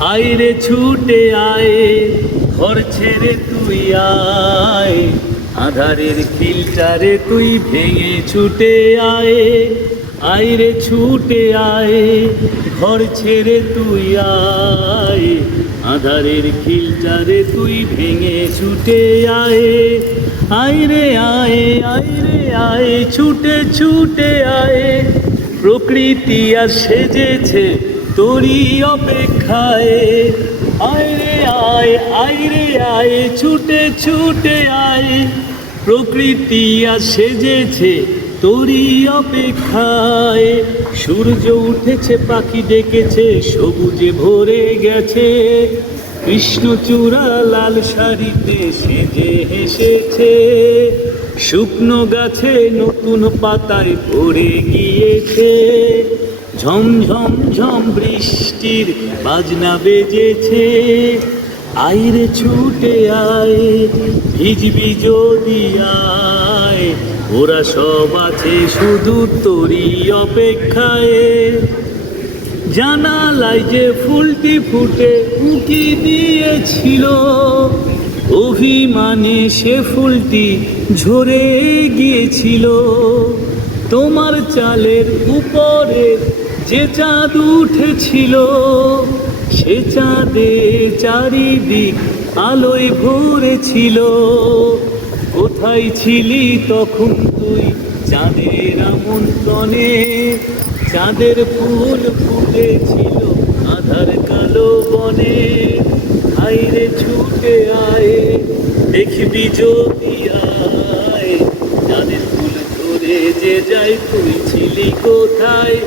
আইরে ছুটে আয়, ঘর ছেড়ে তুই আয়, আধারের খিলটারে তুই ভেঙে ছুটে আয়। আইরে ছুটে আয়, ঘর ছেড়ে তুই আয়, আধারের খিলটারে তুই ভেঙে ছুটে আয়। আইরে আয়, আইরে আয়, ছুটে ছুটে আয়, প্রকৃতি আর সেজেছে তোরই অপেক্ষায়। আইরে আয়, আইরে আয়, ছুটে ছুটে আয়, প্রকৃতি আর সেজেছে তোরই অপেক্ষায়। সূর্য উঠেছে, পাখি ডেকেছে, সবুজে ভরে গেছে, কৃষ্ণচূড়া লাল শাড়িতে সেজে হেসেছে। শুকনো গাছে নতুন পাতায় ভরে গিয়েছে, ঝমঝম ঝম বৃষ্টির বাজনা বেজেছে। আইরে ছুটে আয়, ভিজবি যদি আয়, ওরা সব আছে শুধু তোরই অপেক্ষায়। জানালায় যে ফুলটি ফুটে উঁকি দিয়েছিল, অভিমানে সে ফুলটি ঝরে গিয়েছিল। তোমার চালের উপরে যে চাঁদ উঠেছিল, সে চাঁদে চারিদিক আলোয় ভরেছিল। কোথায় ছিলি তখন তুই চাঁদের আমন্ত্রণে? চাঁদের ফুল ফুটেছিল আধার কালো বনে। আইরে ছুটে আয়, দেখবি যদি আয়, চাঁদের ফুল ধরে যে যায়, তুই ছিলি কোথায়?